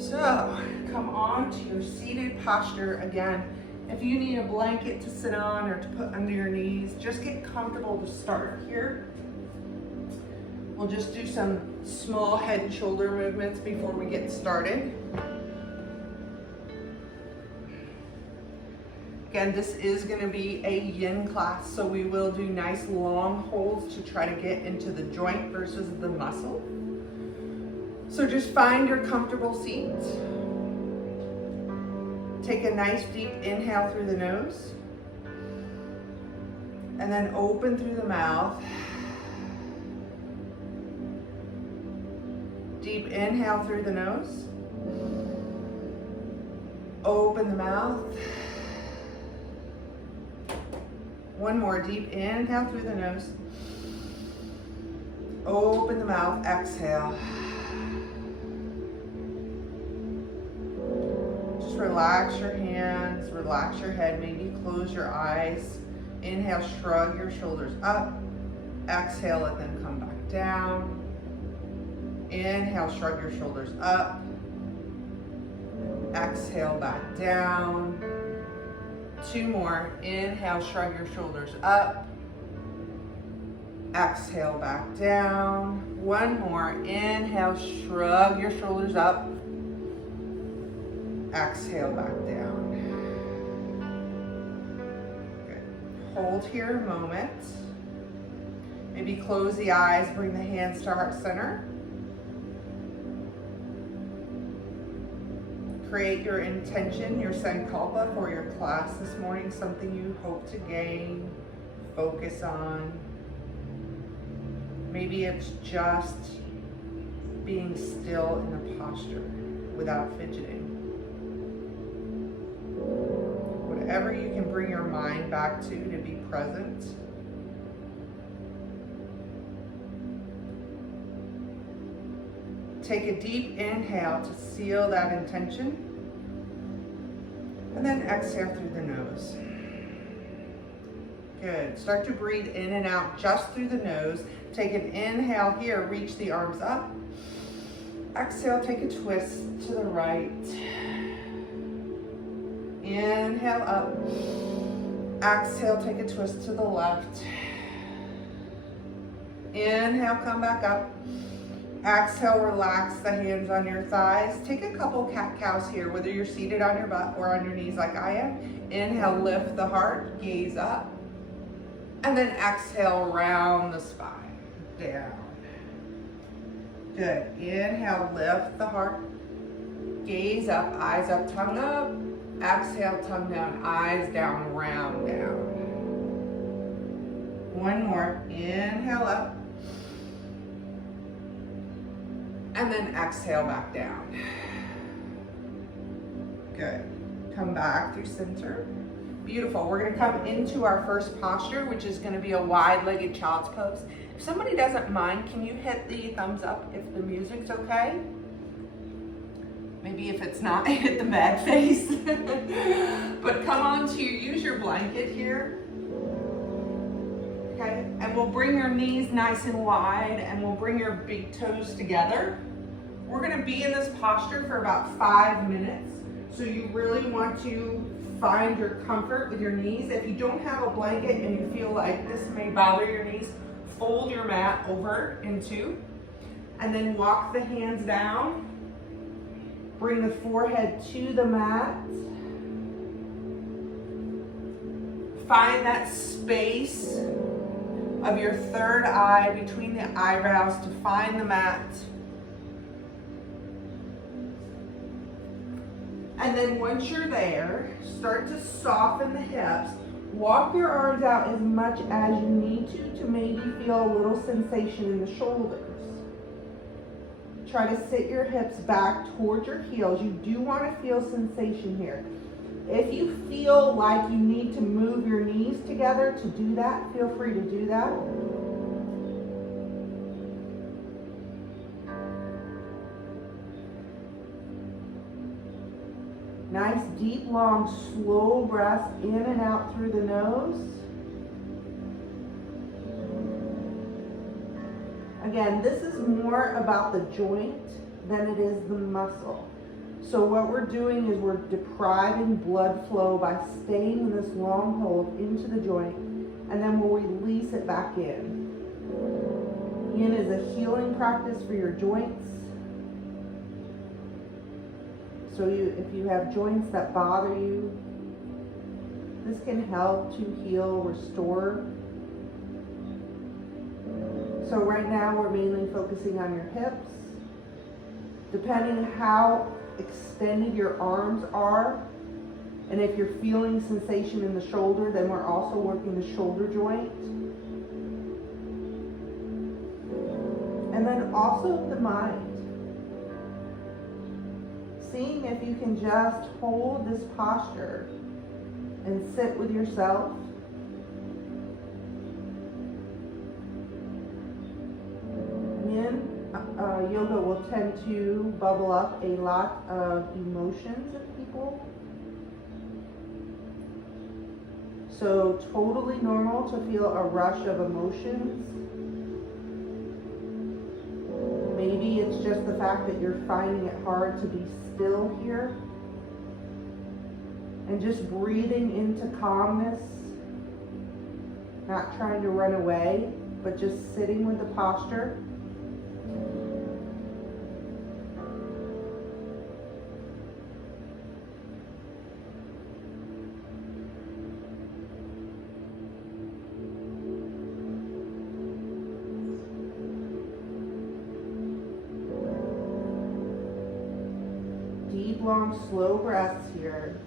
So come on to your seated posture again. If you need a blanket to sit on or to put under your knees, just get comfortable to start here. We'll just do some small head and shoulder movements before we get started. Again, this is going to be a yin class, so we will do nice long holds to try to get into the joint versus the muscle. So just find your comfortable seat. Take a nice deep inhale through the nose. And then open through the mouth. Deep inhale through the nose. Open the mouth. One more deep inhale through the nose. Open the mouth, exhale. Just relax your hands, relax your head, maybe close your eyes. Inhale, shrug your shoulders up. Exhale, let them come back down. Inhale, shrug your shoulders up. Exhale, back down. Two more. Inhale, shrug your shoulders up. Exhale, back down. One more. Inhale, shrug your shoulders up. Exhale, back down. Good. Hold here a moment. Maybe close the eyes, bring the hands to heart center. Create your intention, your sankalpa for your class this morning, something you hope to gain, focus on. Maybe it's just being still in a posture without fidgeting. Whatever you can bring your mind back to be present. Take a deep inhale to seal that intention, and then exhale through the nose. Good. Start to breathe in and out just through the nose. Take an inhale here, reach the arms up. Exhale, take a twist to the right. Inhale up. Exhale, take a twist to the left. Inhale, come back up. Exhale, relax the hands on your thighs. Take a couple cat-cows here, whether you're seated on your butt or on your knees like I am. Inhale, lift the heart, gaze up. And then exhale, round the spine, down. Good. Inhale, lift the heart, gaze up, eyes up, tongue up. Exhale, tongue down, eyes down, round down. One more. Inhale up. And then exhale back down. Good. Come back through center. Beautiful. We're going to come into our first posture, which is going to be a wide-legged child's pose. If somebody doesn't mind, can you hit the thumbs up if the music's okay? Maybe if it's not, hit the bad face. But come on to, use your blanket here. Okay, and we'll bring your knees nice and wide, and we'll bring your big toes together. We're gonna be in this posture for about 5 minutes. So you really want to find your comfort with your knees. If you don't have a blanket and you feel like this may bother your knees, fold your mat over in two, and then walk the hands down. Bring the forehead to the mat. Find that space of your third eye between the eyebrows to find the mat. And then once you're there, start to soften the hips. Walk your arms out as much as you need to maybe feel a little sensation in the shoulders. Try to sit your hips back towards your heels. You do want to feel sensation here. If you feel like you need to move your knees together to do that, feel free to do that. Nice, deep, long, slow breaths in and out through the nose. Again, this is more about the joint than it is the muscle. So what we're doing is we're depriving blood flow by staying in this long hold into the joint, and then we'll release it back in. Yin is a healing practice for your joints. So if you have joints that bother you, this can help to heal, restore. So right now we're mainly focusing on your hips. Depending how extended your arms are, and if you're feeling sensation in the shoulder, then we're also working the shoulder joint. And then also the mind. Seeing if you can just hold this posture and sit with yourself. Yin yoga will tend to bubble up a lot of emotions in people. So totally normal to feel a rush of emotions. Maybe it's just the fact that you're finding it hard to be still here. And just breathing into calmness, not trying to run away, but just sitting with the posture. Deep, long, slow breaths here.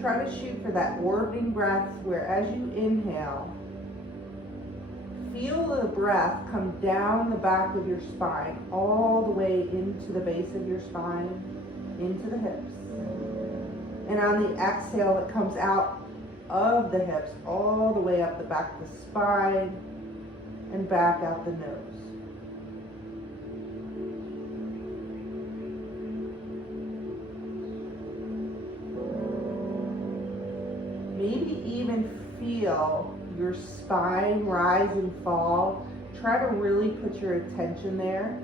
Try to shoot for that orbiting breath where as you inhale, feel the breath come down the back of your spine, all the way into the base of your spine, into the hips. And on the exhale, it comes out of the hips, all the way up the back of the spine, and back out the nose. Maybe even feel your spine rise and fall. Try to really put your attention there.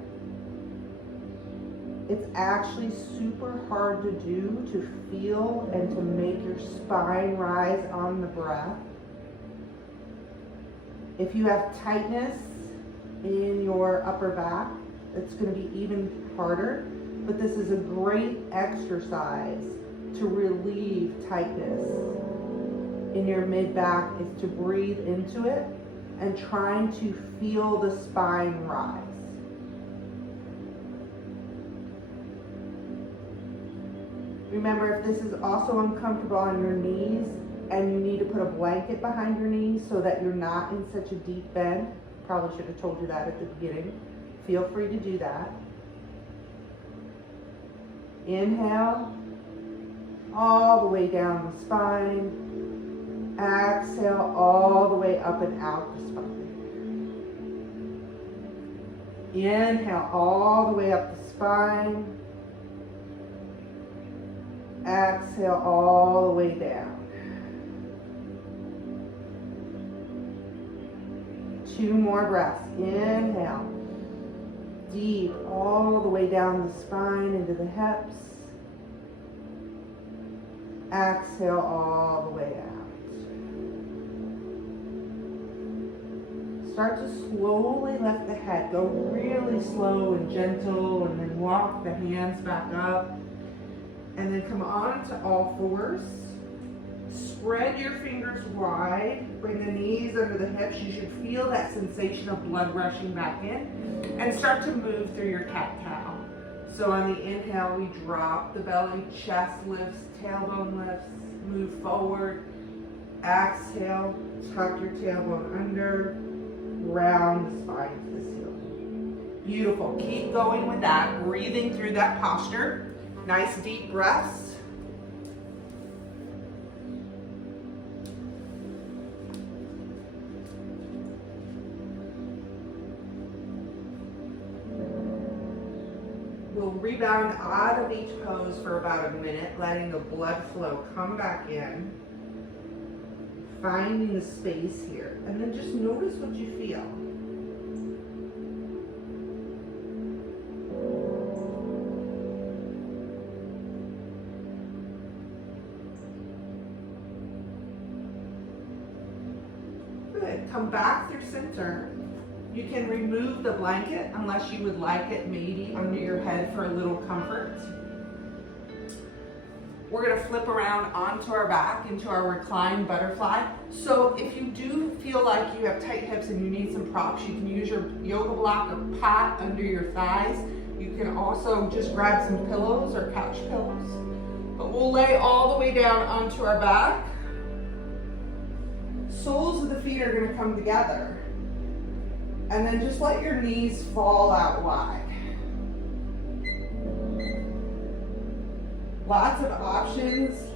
It's actually super hard to do, to feel and to make your spine rise on the breath. If you have tightness in your upper back, it's going to be even harder, but this is a great exercise to relieve tightness in your mid-back, is to breathe into it and trying to feel the spine rise. Remember, if this is also uncomfortable on your knees and you need to put a blanket behind your knees so that you're not in such a deep bend, probably should have told you that at the beginning, feel free to do that. Inhale, all the way down the spine. Exhale all the way up and out the spine. Inhale all the way up the spine. Exhale all the way down. 2 more breaths. Inhale. Deep all the way down the spine into the hips. Exhale all the way out. Start to slowly lift the head. Go really slow and gentle, and then walk the hands back up. And then come on to all fours. Spread your fingers wide. Bring the knees under the hips. You should feel that sensation of blood rushing back in. And start to move through your cat-cow. So on the inhale, we drop the belly, chest lifts, tailbone lifts, move forward. Exhale, tuck your tailbone under. Round the spine to the ceiling. Beautiful. Keep going with that. Breathing through that posture. Nice deep breaths. We'll rebound out of each pose for about a minute, letting the blood flow come back in, finding the space here, and then just notice what you feel. Good. Come back through center. You can remove the blanket unless you would like it maybe under your head for a little comfort. We're gonna flip around onto our back into our Recline Butterfly. So if you do feel like you have tight hips and you need some props, you can use your yoga block or pot under your thighs. You can also just grab some pillows or couch pillows. But we'll lay all the way down onto our back. Soles of the feet are gonna come together. And then just let your knees fall out wide. Lots of options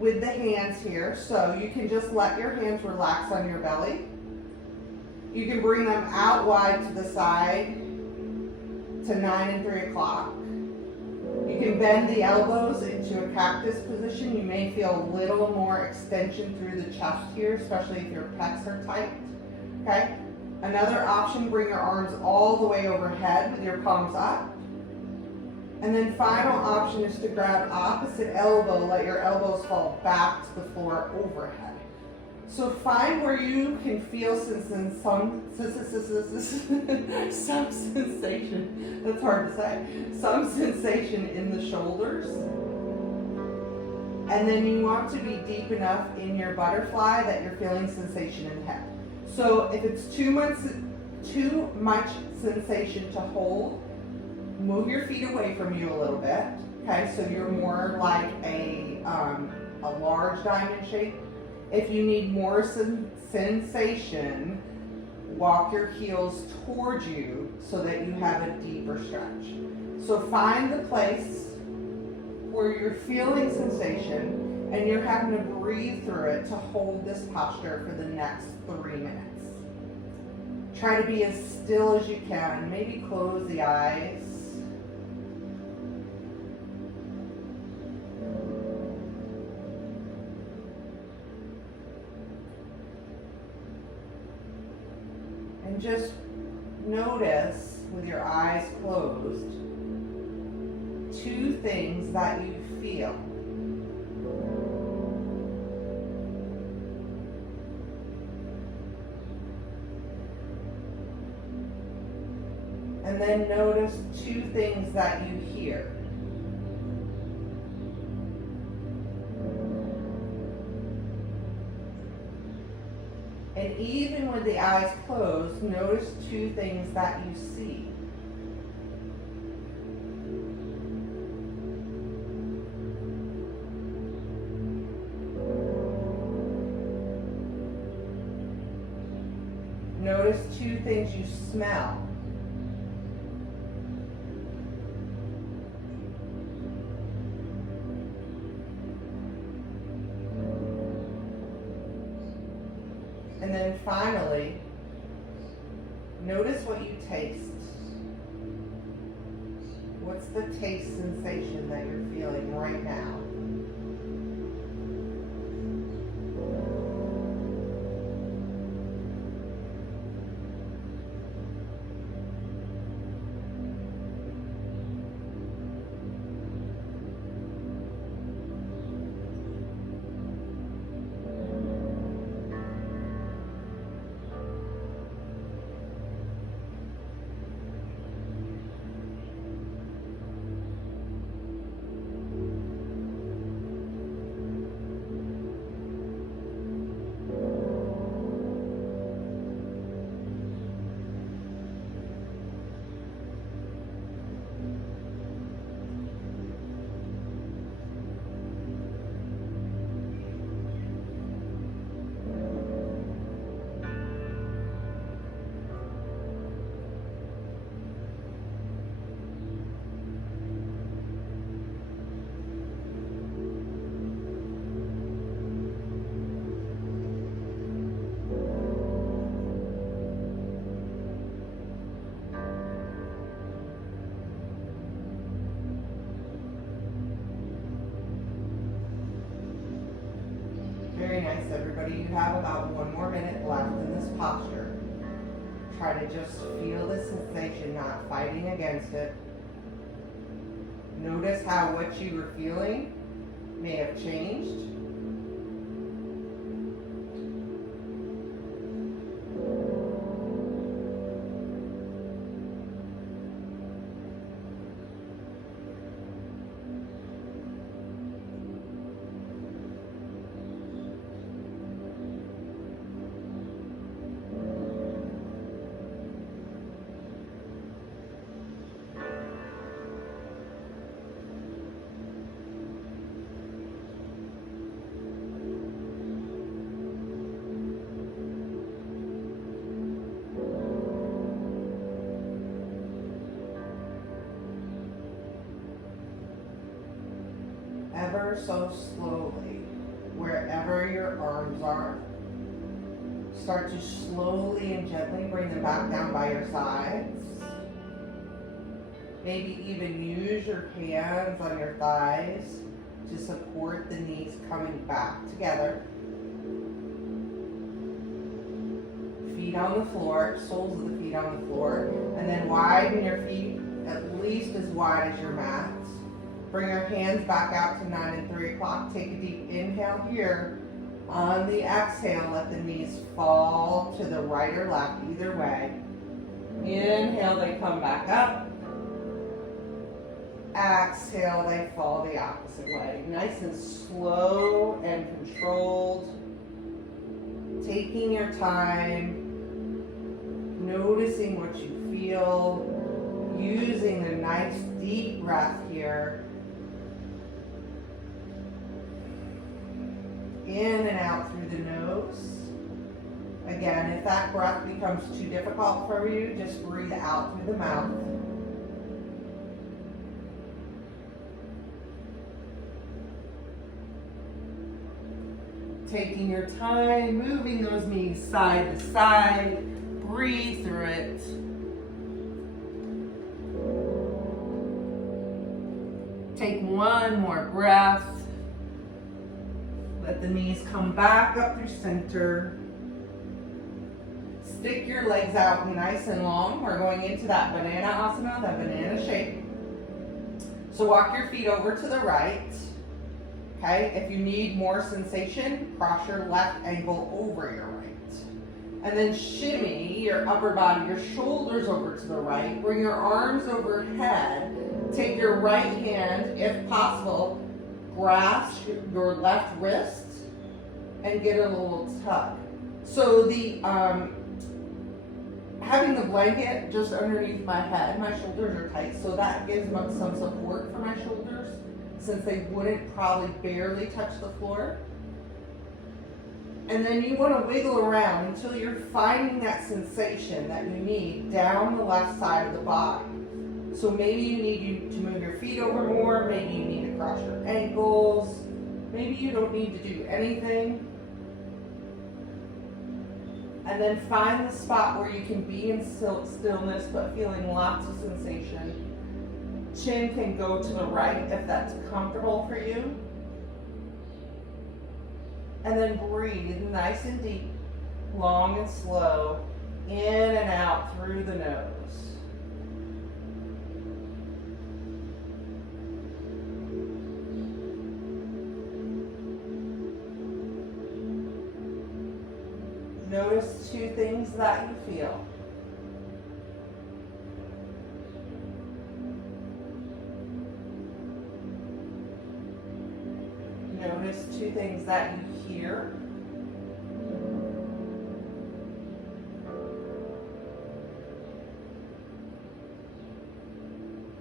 with the hands here. So you can just let your hands relax on your belly. You can bring them out wide to the side to 9 and 3 o'clock. You can bend the elbows into a cactus position. You may feel a little more extension through the chest here, especially if your pecs are tight. Okay? Another option, bring your arms all the way overhead with your palms up. And then final option is to grab opposite elbow, let your elbows fall back to the floor overhead. So find where you can feel some sensation, that's hard to say, some sensation in the shoulders. And then you want to be deep enough in your butterfly that you're feeling sensation in the head. So if it's too much sensation to hold, move your feet away from you a little bit. Okay, so you're more like a large diamond shape. If you need more sensation, walk your heels towards you so that you have a deeper stretch. So find the place where you're feeling sensation and you're having to breathe through it to hold this posture for the next 3 minutes. Try to be as still as you can. Maybe close the eyes. And just notice with your eyes closed 2 things that you feel. And then notice 2 things that you hear. And even with the eyes closed, notice 2 things that you see. Notice 2 things you smell. And then finally, notice what you taste. What's the taste sensation that you're feeling right now? Very nice, everybody. You have about 1 more minute left in this posture. Try to just feel the sensation, not fighting against it. Notice how what you were feeling may have changed. Ever so slowly, wherever your arms are, start to slowly and gently bring them back down by your sides. Maybe even use your hands on your thighs to support the knees coming back together. Feet on the floor, soles of the feet on the floor, and then widen your feet at least as wide as your mat. Bring your hands back out to 9 and 3 o'clock. Take a deep inhale here. On the exhale, let the knees fall to the right or left, either way. Inhale, they come back up. Exhale, they fall the opposite way. Nice and slow and controlled. Taking your time. Noticing what you feel. Using a nice deep breath here. In and out through the nose. Again, if that breath becomes too difficult for you, just breathe out through the mouth. Taking your time, moving those knees side to side. Breathe through it. Take one more breath. Let the knees come back up through center. Stick your legs out nice and long. We're going into that banana asana, that banana shape. So walk your feet over to the right. Okay, if you need more sensation, cross your left ankle over your right. And then shimmy your upper body, your shoulders over to the right. Bring your arms overhead. Take your right hand, if possible, grasp your left wrist and get a little tug. So the having the blanket just underneath my head, my shoulders are tight, so that gives some support for my shoulders since they wouldn't probably barely touch the floor. And then you want to wiggle around until you're finding that sensation that you need down the left side of the body. So maybe you need to move your feet over more, maybe you need to cross your ankles, maybe you don't need to do anything. And then find the spot where you can be in stillness but feeling lots of sensation. Chin can go to the right if that's comfortable for you. And then breathe nice and deep, long and slow, in and out through the nose. Notice 2 things that you feel. Notice 2 things that you hear.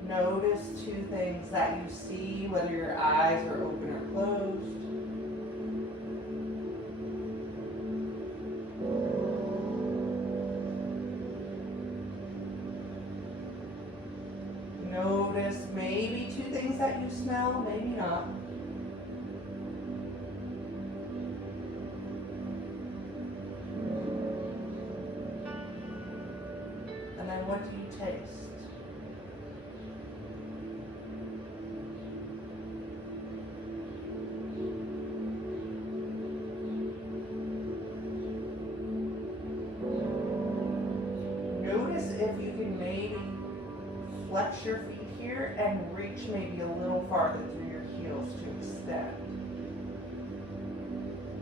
Notice 2 things that you see, whether your eyes are open or closed. Notice maybe 2 things that you smell, maybe not. And then what do you taste? notice if you can maybe flex your feet here and reach maybe a little farther through your heels to extend.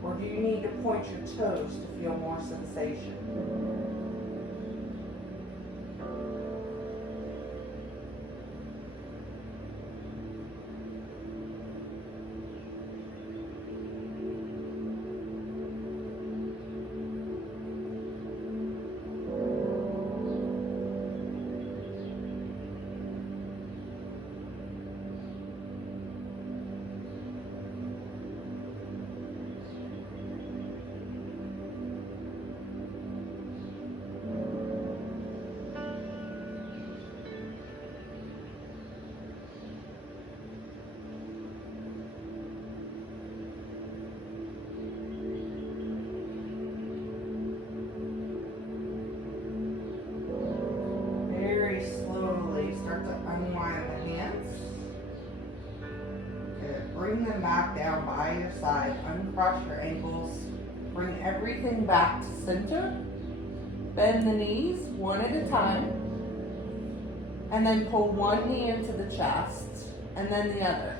Or do you need to point your toes to feel more sensation? Bring them back down by your side. Uncross your ankles. Bring everything back to center. Bend the knees one at a time. And then pull one knee into the chest and then the other.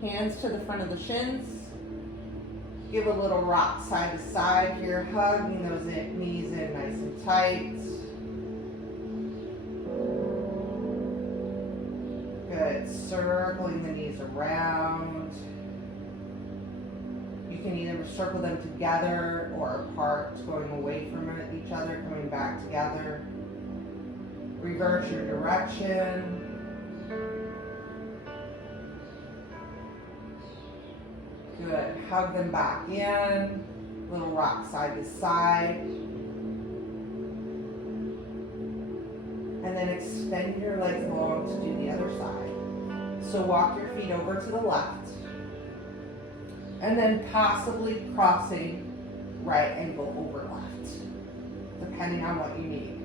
Hands to the front of the shins. Give a little rock side to side here. Hugging those knees in nice and tight. Good. Circling the knees around. You can either circle them together or apart, going away from each other, coming back together. Reverse your direction. Good. Hug them back in. Little rock side to side. And then extend your legs long to do the other side. So walk your feet over to the left. And then possibly crossing right ankle over left, depending on what you need.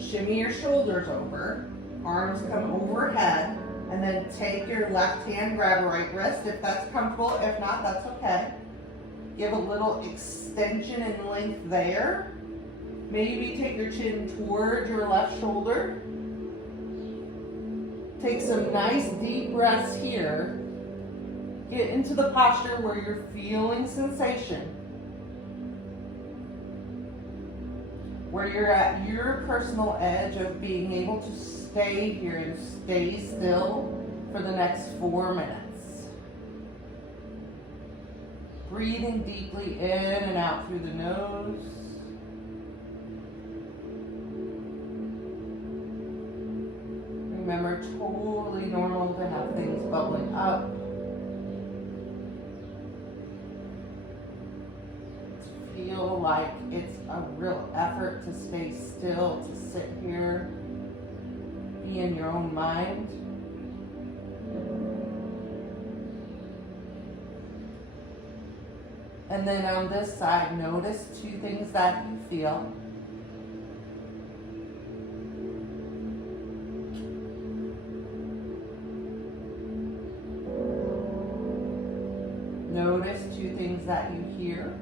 Shimmy your shoulders over, arms come overhead, and then take your left hand, grab a right wrist if that's comfortable. If not, that's okay. Give a little extension and length there. Maybe take your chin towards your left shoulder. Take some nice deep breaths here. Get into the posture where you're feeling sensation. Where you're at your personal edge of being able to stay here and stay still for the next 4 minutes. Breathing deeply in and out through the nose. Remember, totally normal to have things bubbling up. Feel like it's a real effort to stay still, to sit here, be in your own mind. And then on this side, notice 2 things that you feel. Notice 2 things that you hear.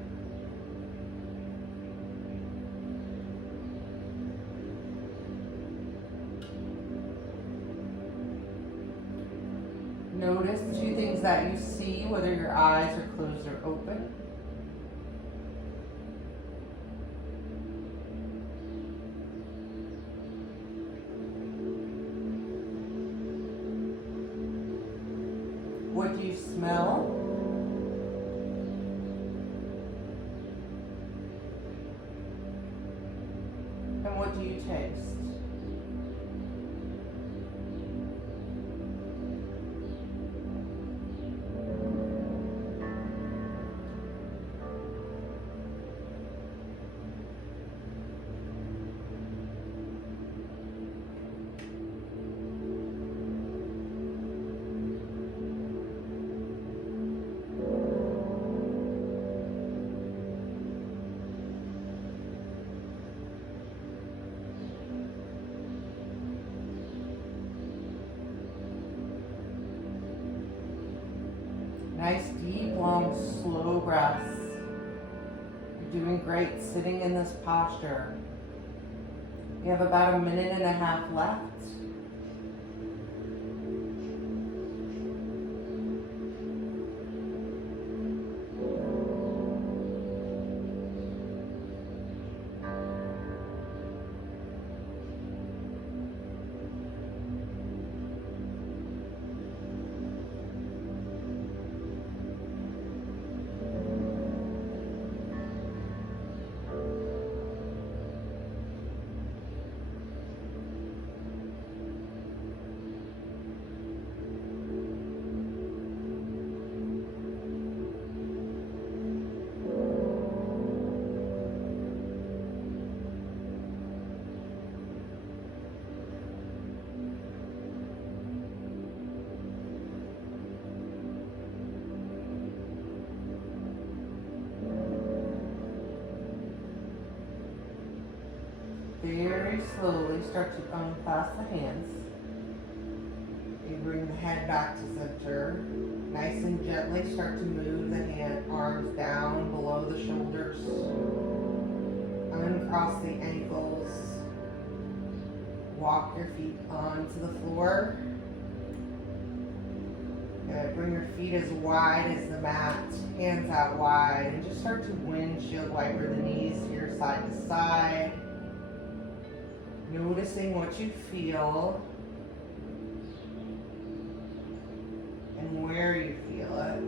Notice 2 things that you see, whether your eyes are closed or open. What do you smell? And what do you taste? Nice, deep, long, slow breaths. You're doing great sitting in this posture. You have about 1.5 minutes left. Very slowly start to unclasp the hands. You bring the head back to center. Nice and gently start to move the arms down below the shoulders. Uncross the ankles. Walk your feet onto the floor. Bring your feet as wide as the mat, hands out wide, and just start to windshield wiper the knees here side to side. Noticing what you feel and where you feel it.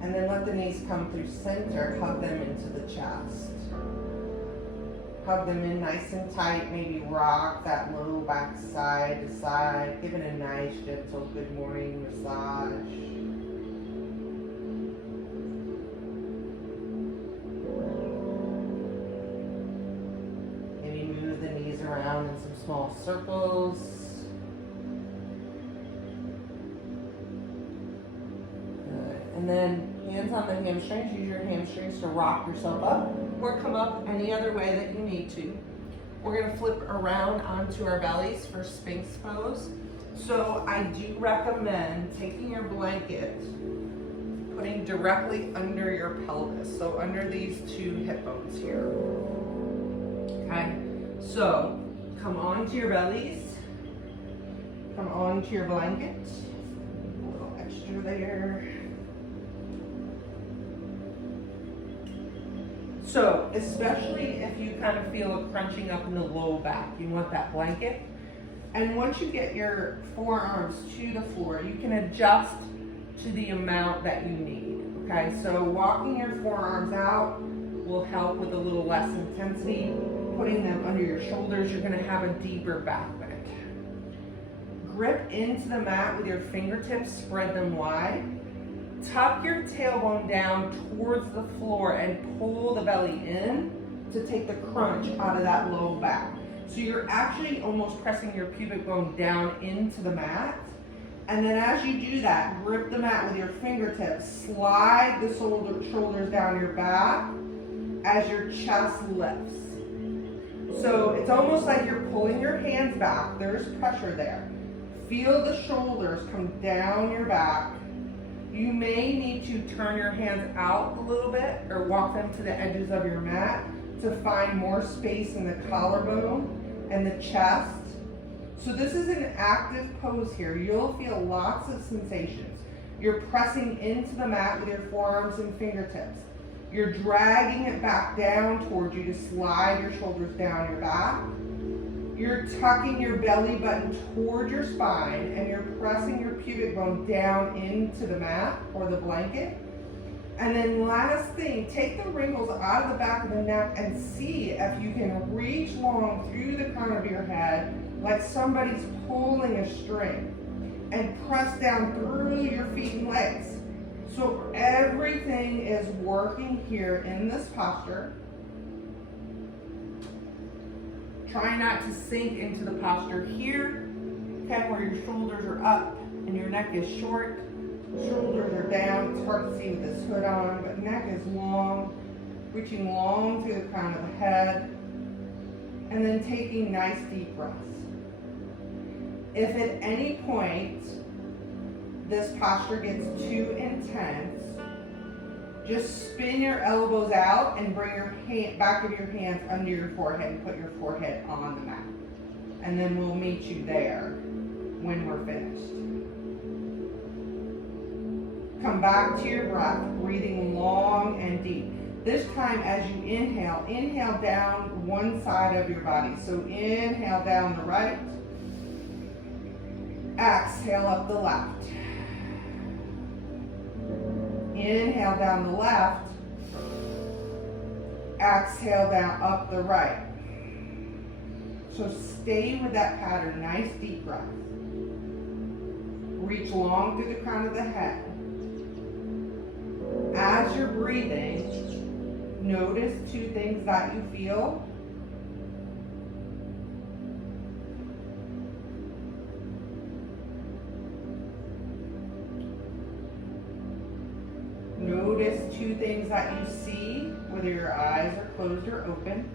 And then let the knees come through center, hug them into the chest. Hug them in nice and tight, maybe rock that low back side to side. Give it a nice, gentle good morning massage. Maybe move the knees around in some small circles. Good. And then hands on the hamstrings. Use your hamstrings to rock yourself up or come up any other way that you need to. We're going to flip around onto our bellies for Sphinx Pose. So I do recommend taking your blanket, putting directly under your pelvis, so under these two hip bones here. Okay, so come onto your bellies, come onto your blanket, a little extra there. So, especially if you kind of feel a crunching up in the low back, you want that blanket. And once you get your forearms to the floor, you can adjust to the amount that you need. Okay, so walking your forearms out will help with a little less intensity. Putting them under your shoulders, you're going to have a deeper back bend. Grip into the mat with your fingertips, spread them wide. Tuck your tailbone down towards the floor and pull the belly in to take the crunch out of that low back. So you're actually almost pressing your pubic bone down into the mat. And then as you do that, grip the mat with your fingertips. Slide the shoulders down your back as your chest lifts. So it's almost like you're pulling your hands back. There's pressure there. Feel the shoulders come down your back. You may need to turn your hands out a little bit or walk them to the edges of your mat to find more space in the collarbone and the chest. So this is an active pose here. You'll feel lots of sensations. You're pressing into the mat with your forearms and fingertips. You're dragging it back down towards you to slide your shoulders down your back. You're tucking your belly button toward your spine and you're pressing your pubic bone down into the mat or the blanket. And then last thing, take the wrinkles out of the back of the neck and see if you can reach long through the crown of your head like somebody's pulling a string and press down through your feet and legs. So everything is working here in this posture. Try not to sink into the posture here, okay, where your shoulders are up and your neck is short. Shoulders are down. It's hard to see with this hood on, but neck is long. reaching long through the crown of the head, and then taking nice deep breaths. If at any point this posture gets too intense, just spin your elbows out and bring your back of your hands under your forehead and put your forehead on the mat. And then we'll meet you there when we're finished. Come back to your breath, breathing long and deep. This time as you inhale, inhale down one side of your body. So inhale down the right, exhale up the left. Inhale down the left, exhale down up the right. So stay with that pattern, nice deep breath. Reach long through the crown of the head. As you're breathing, notice two things that you feel. Notice two things that you see, whether your eyes are closed or open.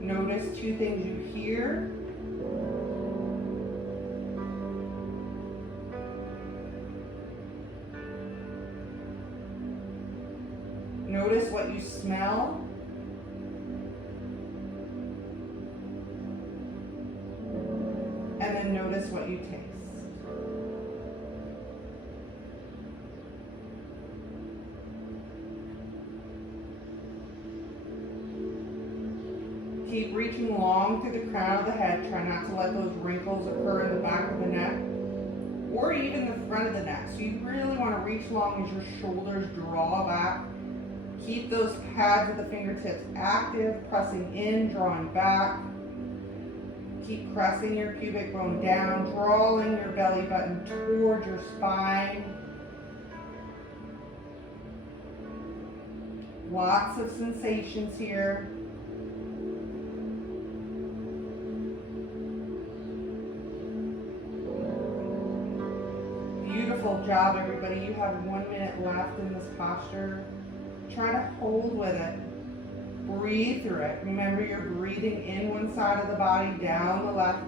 Notice two things you hear. Notice what you smell. And then notice what you taste. Keep reaching long through the crown of the head. Try not to let those wrinkles occur in the back of the neck or even the front of the neck. So you really want to reach long as your shoulders draw back. Keep those pads of the fingertips active, pressing in, drawing back. Keep pressing your pubic bone down, drawing your belly button toward your spine. Lots of sensations here. Beautiful job, everybody. You have 1 minute left in this posture. Try to hold with it. Breathe through it. Remember, you're breathing in one side of the body, down the left,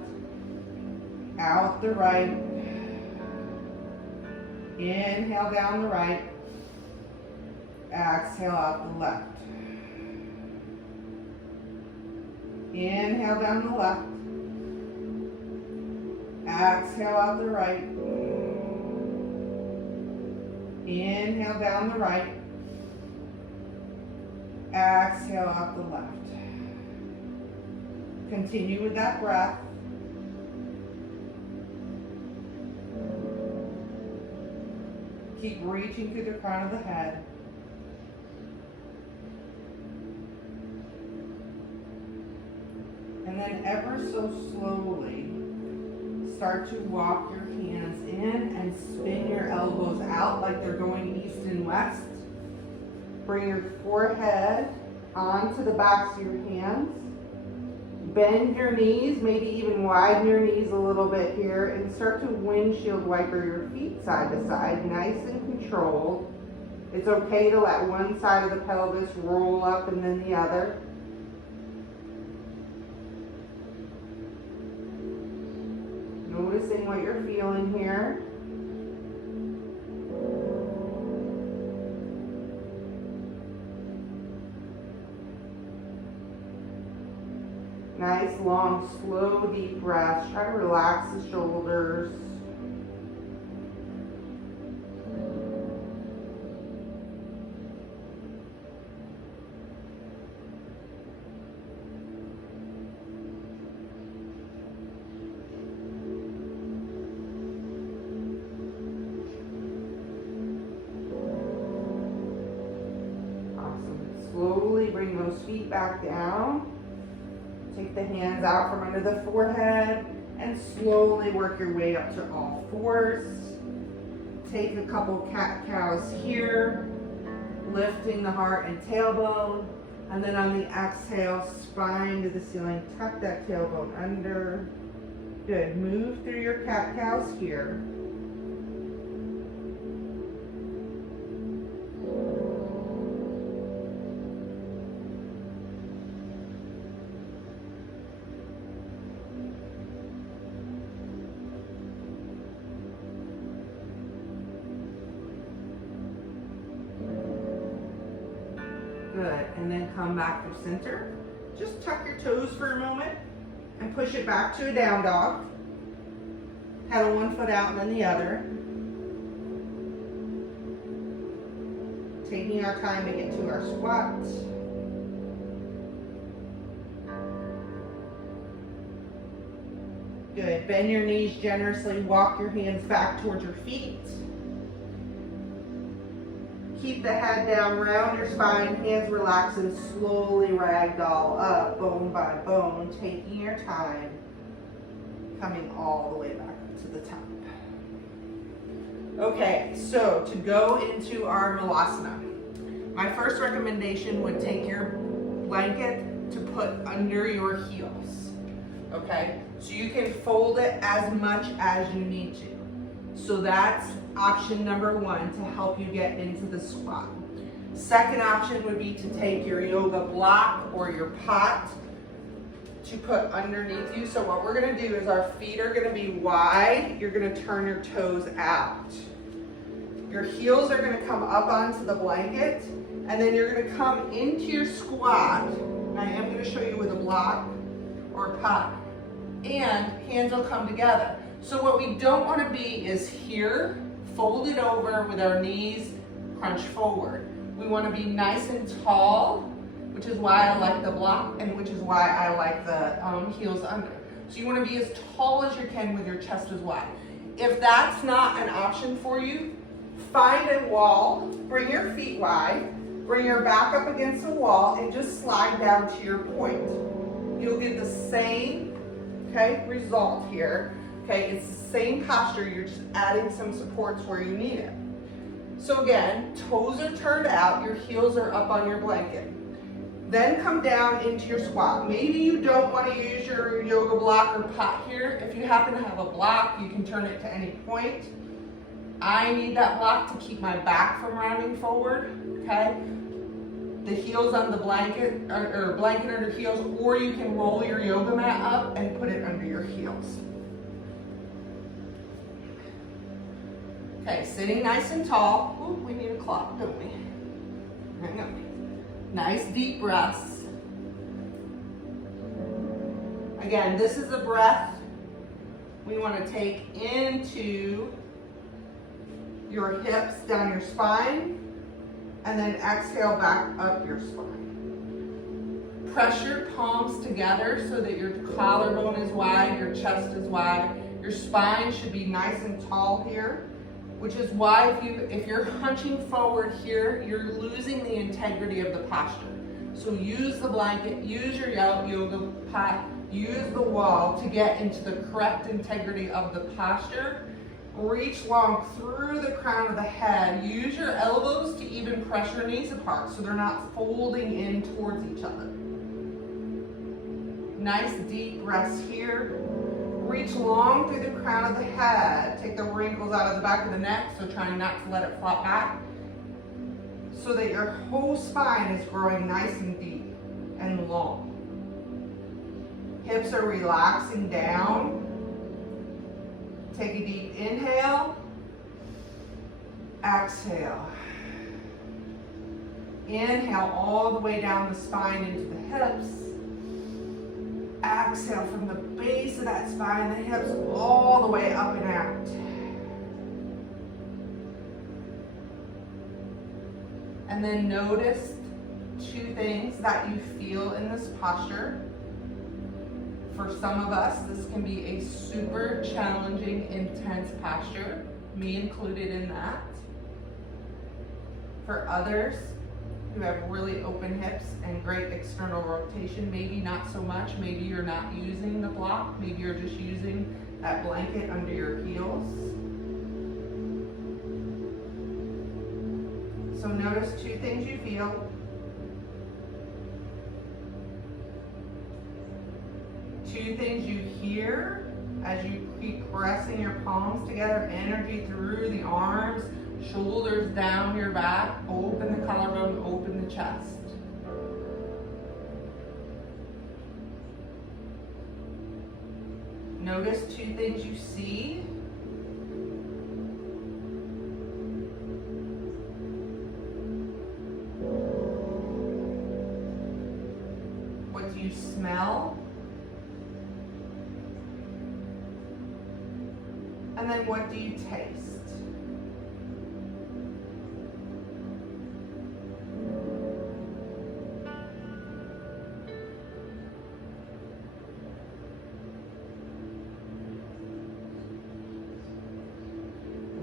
out the right. Inhale down the right. Exhale out the left. Inhale down the left. Exhale out the right. Inhale down the right. Exhale out the left. Continue with that breath. Keep reaching through the crown of the head. And then ever so slowly, start to walk your hands in and spin your elbows out like they're going east and west. Bring your forehead onto the backs of your hands. Bend your knees, maybe even widen your knees a little bit here, and start to windshield wiper your feet side to side, nice and controlled. It's okay to let one side of the pelvis roll up and then the other. Noticing what you're feeling here. Nice, long, slow, deep breaths. Try to relax the shoulders. Awesome. Slowly bring those feet back down. Take the hands out from under the forehead and slowly work your way up to all fours. Take a couple cat-cows here, lifting the heart and tailbone. And then on the exhale, spine to the ceiling. Tuck that tailbone under. Good. Move through your cat-cows here. Good, and then come back to center. Just tuck your toes for a moment and push it back to a down dog. Pedal one foot out and then the other. Taking our time to get to our squats. Good, bend your knees generously, walk your hands back towards your feet. Keep the head down, round your spine, hands relax, and slowly ragdoll up, bone by bone, taking your time, coming all the way back up to the top. Okay, so to go into our Malasana, my first recommendation would take your blanket to put under your heels, okay? So you can fold it as much as you need to. So that's option number one to help you get into the squat. Second option would be to take your yoga block or your pot to put underneath you. So what we're gonna do is our feet are gonna be wide. You're gonna turn your toes out. Your heels are gonna come up onto the blanket, and then you're gonna come into your squat. I am gonna show you with a block or a pot, and hands will come together. So what we don't want to be is here, folded over with our knees crunched forward. We want to be nice and tall, which is why I like the block and which is why I like the heels under. So you want to be as tall as you can with your chest as wide. If that's not an option for you, find a wall, bring your feet wide, bring your back up against the wall, and just slide down to your point. You'll get the same, result here. Okay, it's the same posture, you're just adding some supports where you need it. So again, toes are turned out, your heels are up on your blanket. Then come down into your squat. Maybe you don't want to use your yoga block or pot here. If you happen to have a block, you can turn it to any point. I need that block to keep my back from rounding forward, okay? The heels on the blanket, or blanket under heels, or you can roll your yoga mat up and put it under your heels. Okay, sitting nice and tall. Ooh, we need a clock, don't we? Hang on. Nice deep breaths. Again, this is a breath we want to take into your hips, down your spine, and then exhale back up your spine. Press your palms together so that your collarbone is wide, your chest is wide. Your spine should be nice and tall here, which is why if you're hunching forward here, you're losing the integrity of the posture. So use the blanket, use your yoga pot, use the wall to get into the correct integrity of the posture. Reach long through the crown of the head. Use your elbows to even press your knees apart so they're not folding in towards each other. Nice deep breaths here. Reach long through the crown of the head. Take the wrinkles out of the back of the neck, so trying not to let it flop back, so that your whole spine is growing nice and deep and long. Hips are relaxing down. Take a deep inhale. Exhale. Inhale all the way down the spine into the hips. Exhale from the base of that spine, the hips all the way up and out. And then notice two things that you feel in this posture. For some of us, this can be a super challenging, intense posture, me included in that. For others who have really open hips and great external rotation, maybe not so much, maybe you're not using the block, maybe you're just using that blanket under your heels. So notice two things you feel. Two things you hear as you keep pressing your palms together, energy through the arms, shoulders down your back, open the collarbone, open the chest. Notice two things you see. What do you smell? And then what do you taste?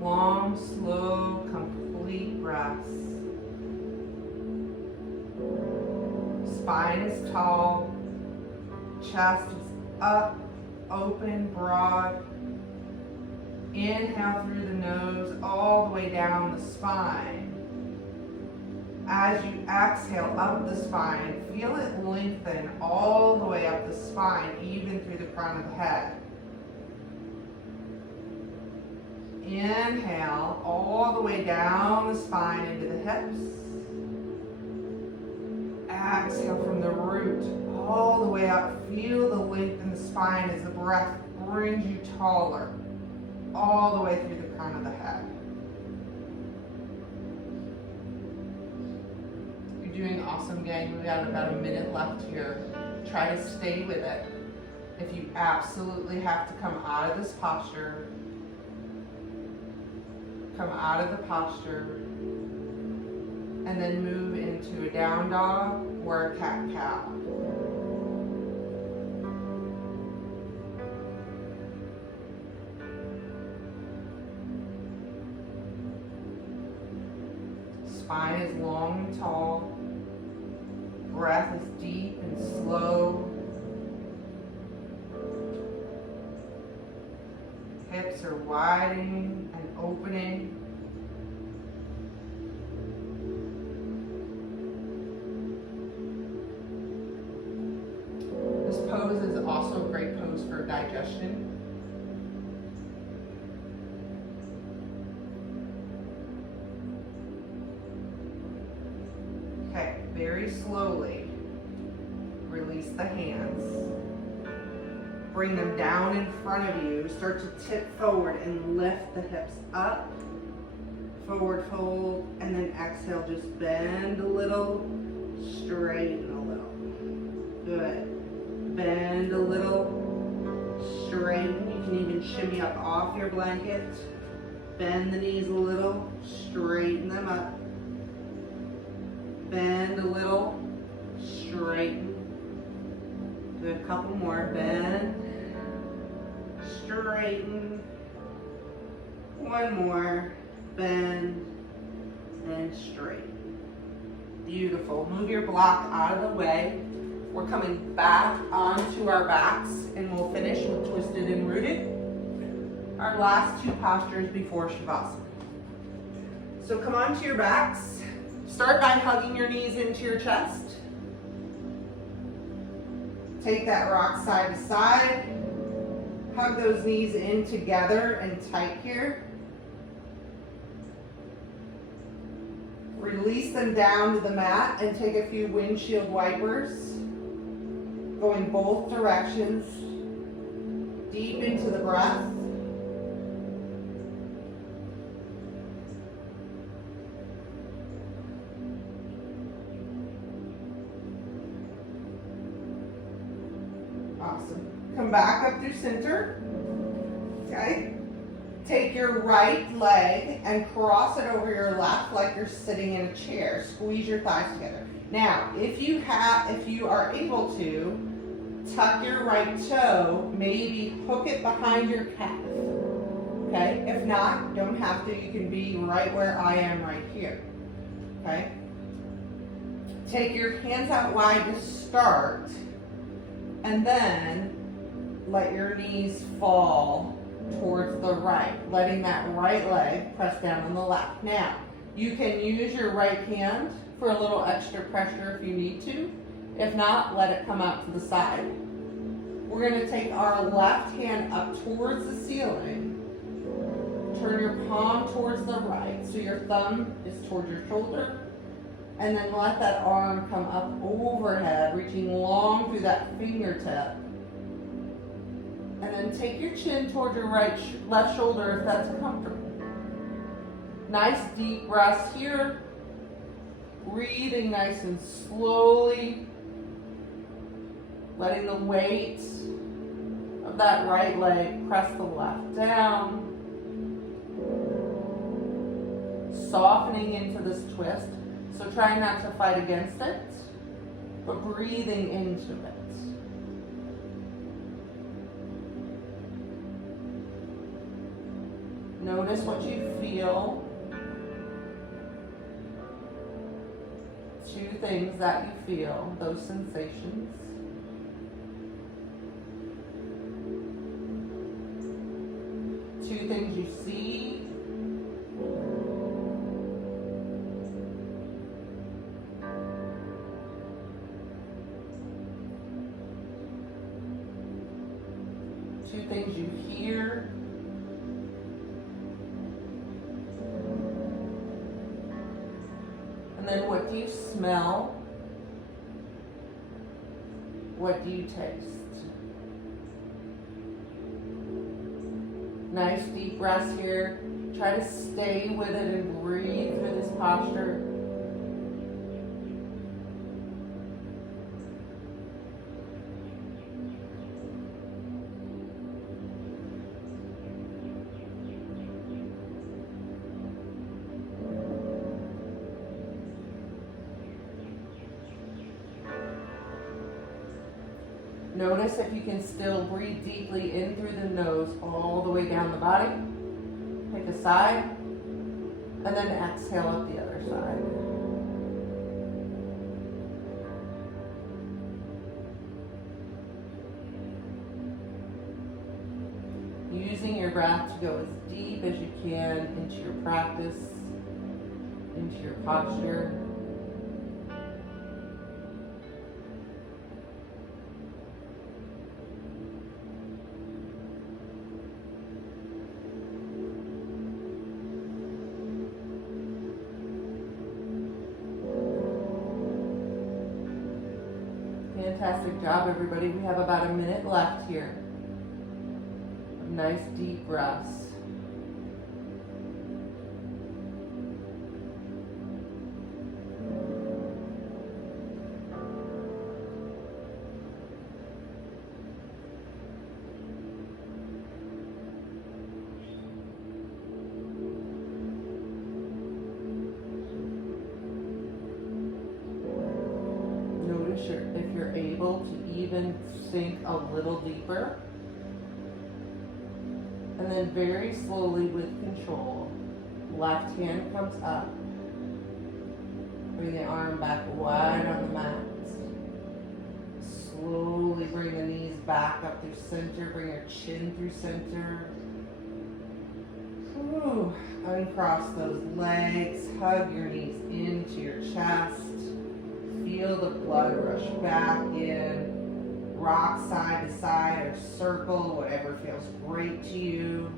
Long, slow, complete breaths. Spine is tall, chest is up, open, broad. Inhale through the nose all the way down the spine. As you exhale up the spine, feel it lengthen all the way up the spine, even through the crown of the head. Inhale all the way down the spine into the hips. Exhale from the root all the way up. Feel the length in the spine as the breath brings you taller, all the way through the crown of the head. You're doing awesome, gang. We've got about a minute left here. Try to stay with it. If you absolutely have to come out of this posture, come out of the posture, and then move into a down dog or a cat-cow. Spine is long and tall. Breath is deep and slow. Hips are widening and opening. This pose is also a great pose for digestion. Okay, very slowly release the hands. Bring them down in front of you. Start to tip forward and lift the hips up. Forward fold, and then exhale, just bend a little, straighten a little. Good. Bend a little, straighten. You can even shimmy up off your blanket. Bend the knees a little, straighten them up. Bend a little, straighten. Do a couple more. Bend, straighten. One more. Bend and straighten. Beautiful. Move your block out of the way. We're coming back onto our backs, and we'll finish with twisted and rooted. Our last two postures before Shavasana. So come onto your backs. Start by hugging your knees into your chest. Take that rock side to side. Hug those knees in together and tight here. Release them down to the mat and take a few windshield wipers. Going both directions. Deep into the breath. Awesome. Come back up through center. Okay. Take your right leg and cross it over your left like you're sitting in a chair. Squeeze your thighs together. Now, if you are able to, tuck your right toe, maybe hook it behind your calf. Okay? If not, don't have to. You can be right where I am right here. Okay? Take your hands out wide to start, and then let your knees fall towards the right, letting that right leg press down on the left. Now, you can use your right hand for a little extra pressure if you need to. If not, let it come out to the side. We're going to take our left hand up towards the ceiling. Turn your palm towards the right. So your thumb is towards your shoulder. And then let that arm come up overhead, reaching long through that fingertip. And then take your chin towards your left shoulder if that's comfortable. Nice deep breaths here. Breathing nice and slowly. Letting the weight of that right leg press the left down. Softening into this twist. So try not to fight against it, but breathing into it. Notice what you feel. 2 things that you feel, those sensations. Two things you see. Two things you hear. And then what do you smell? What do you taste? Nice deep breaths here. Try to stay with it and breathe through this posture. Notice if you can still breathe deeply in through the nose all the way down the body. Pick a side, and then exhale up the other side. Using your breath to go as deep as you can into your practice, into your posture. Fantastic job, everybody. We have about a minute left here. Nice deep breaths. If you're able to even sink a little deeper, and then very slowly with control, left hand comes up. Bring the arm back wide on the mat. Slowly bring the knees back up through center. Bring your chin through center. Ooh. Uncross those legs. Hug your knees into your chest. Feel the blood rush back in. Rock side to side or circle, whatever feels great to you.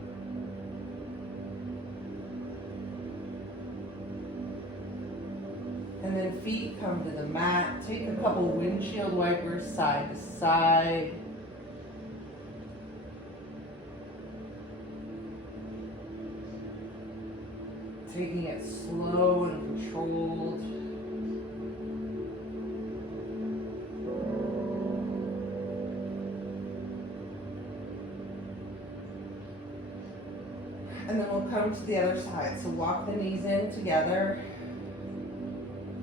And then feet come to the mat. Take a couple windshield wipers side to side. Taking it slow and controlled. And then we'll come to the other side. So walk the knees in together.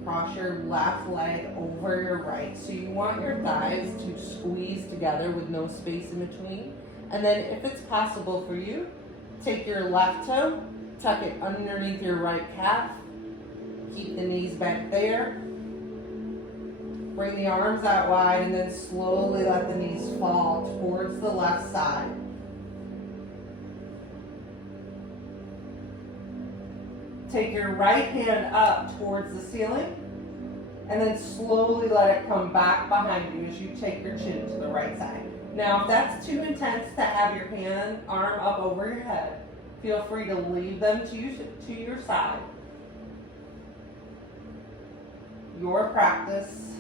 Cross your left leg over your right. So you want your thighs to squeeze together with no space in between. And then if it's possible for you, take your left toe, tuck it underneath your right calf. Keep the knees bent there. Bring the arms out wide and then slowly let the knees fall towards the left side. Take your right hand up towards the ceiling and then slowly let it come back behind you as you take your chin to the right side. Now, if that's too intense to have your arm up over your head, feel free to leave them to your side. Your practice.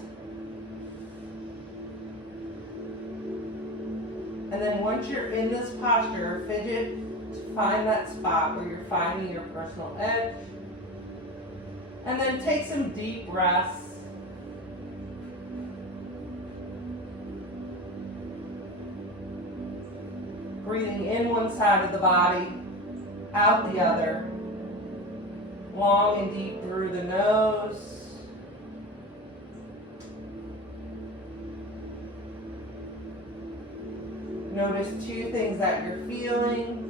And then once you're in this posture, fidget to find that spot where you're finding your personal edge. And then take some deep breaths. Breathing in one side of the body, out the other. Long and deep through the nose. Notice two things that you're feeling.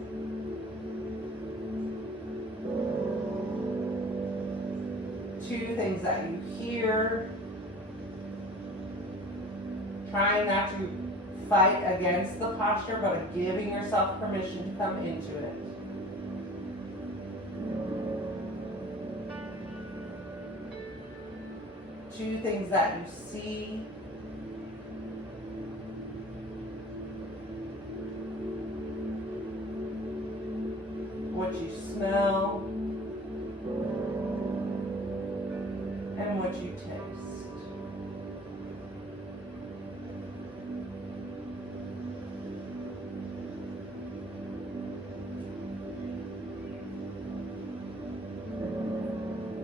Two things that you hear. Trying not to fight against the posture, but giving yourself permission to come into it. Two things that you see. What you smell. And what you taste.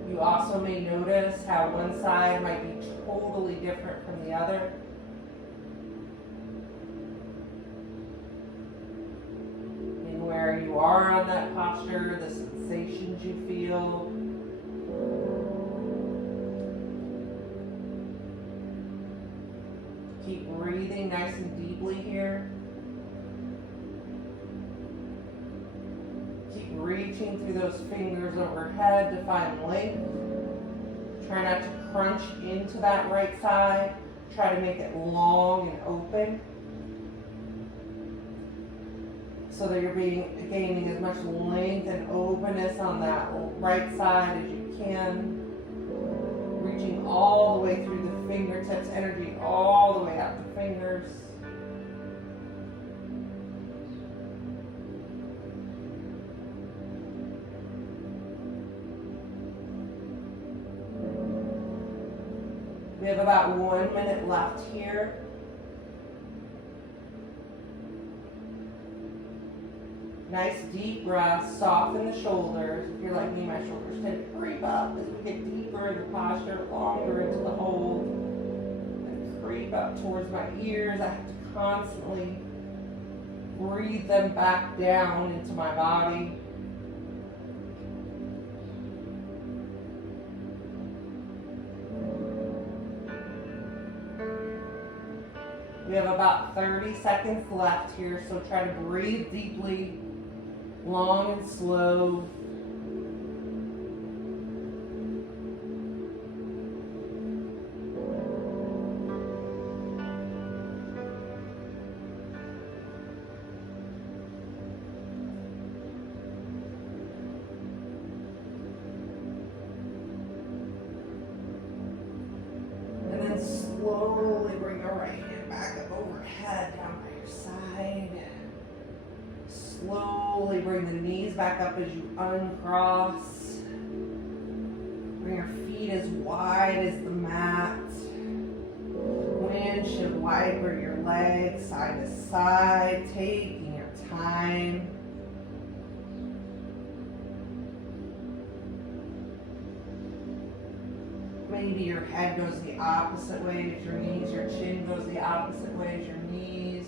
You also may notice how one side might be totally different from the other. And where you are on that posture, the sensations you feel. Keep breathing nice and deeply here. Keep reaching through those fingers overhead to find length. Try not to crunch into that right side. Try to make it long and open so that you're gaining as much length and openness on that right side as you can. Reaching all the way through the fingertips, energy all the way out the fingers. We have about 1 minute left here. Nice deep breath, soften the shoulders. If you're like me, my shoulders tend to creep up as we get deeper in the posture, longer into the hold. And creep up towards my ears. I have to constantly breathe them back down into my body. We have about 30 seconds left here, so try to breathe deeply, long and slow. And then slowly bring your right hand back up overhead, down by your side. Slowly bring the knees back up as you uncross. Bring your feet as wide as the mat. Windshield wiper your legs side to side, taking your time. Maybe your head goes the opposite way as your knees, your chin goes the opposite way as your knees.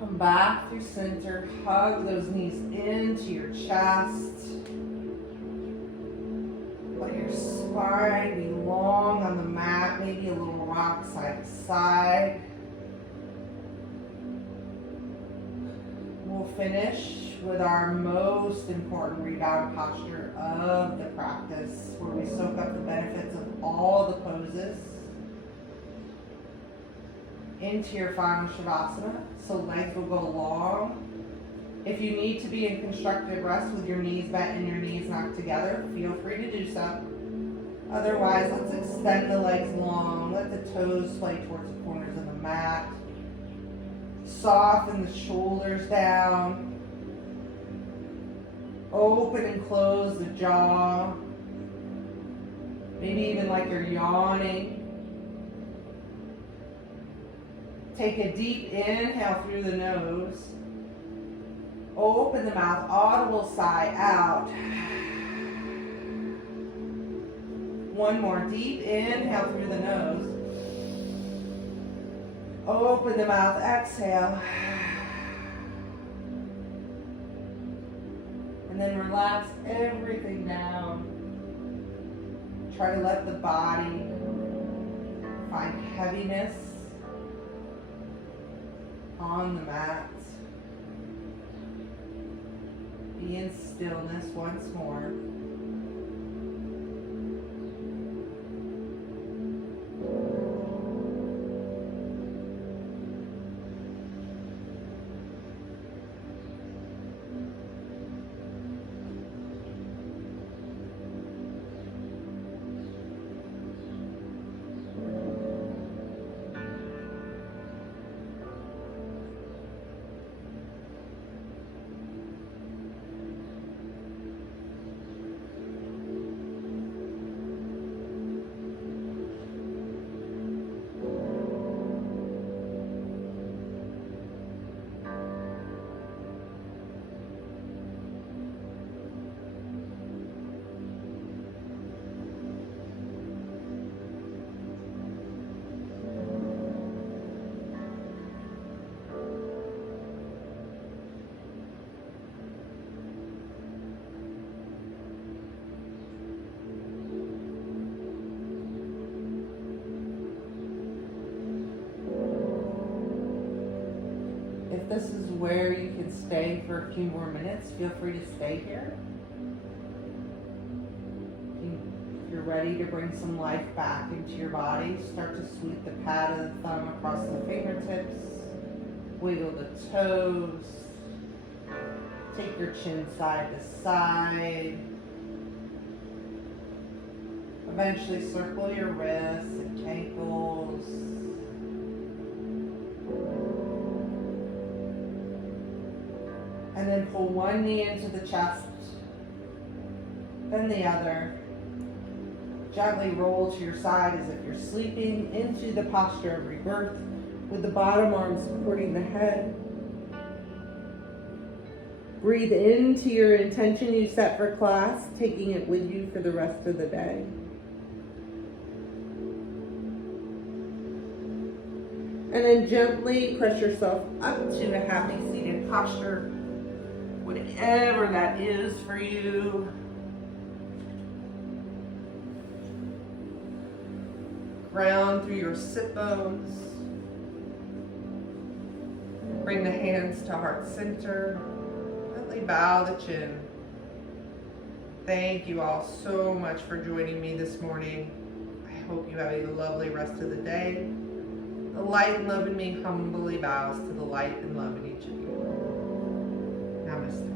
Come back through center, hug those knees into your chest. Let your spine be long on the mat, maybe a little rock side to side. We'll finish with our most important rebound posture of the practice, where we soak up the benefits of all the poses into your final Shavasana. So legs will go long. If you need to be in constructive rest with your knees bent and your knees knocked together, feel free to do so. Otherwise, let's extend the legs long. Let the toes play towards the corners of the mat. Soften the shoulders down. Open and close the jaw. Maybe even like you're yawning. Take a deep inhale through the nose. Open the mouth, audible sigh out. One more deep inhale through the nose. Open the mouth, exhale. And then relax everything down. Try to let the body find heaviness on the mat. Be in stillness once more. If this is where you can stay for a few more minutes, feel free to stay here. If you're ready to bring some life back into your body, start to sweep the pad of the thumb across the fingertips, wiggle the toes, take your chin side to side. Eventually circle your wrists and ankles. And then pull one knee into the chest, then the other. Gently roll to your side as if you're sleeping into the posture of rebirth with the bottom arm supporting the head. Breathe into your intention you set for class, taking it with you for the rest of the day. And then gently press yourself up to a happy seated posture. Whatever that is for you. Ground through your sit bones. Bring the hands to heart center. Gently bow the chin. Thank you all so much for joining me this morning. I hope you have a lovely rest of the day. The light and love in me humbly bows to the light and love in each of you. Namaste.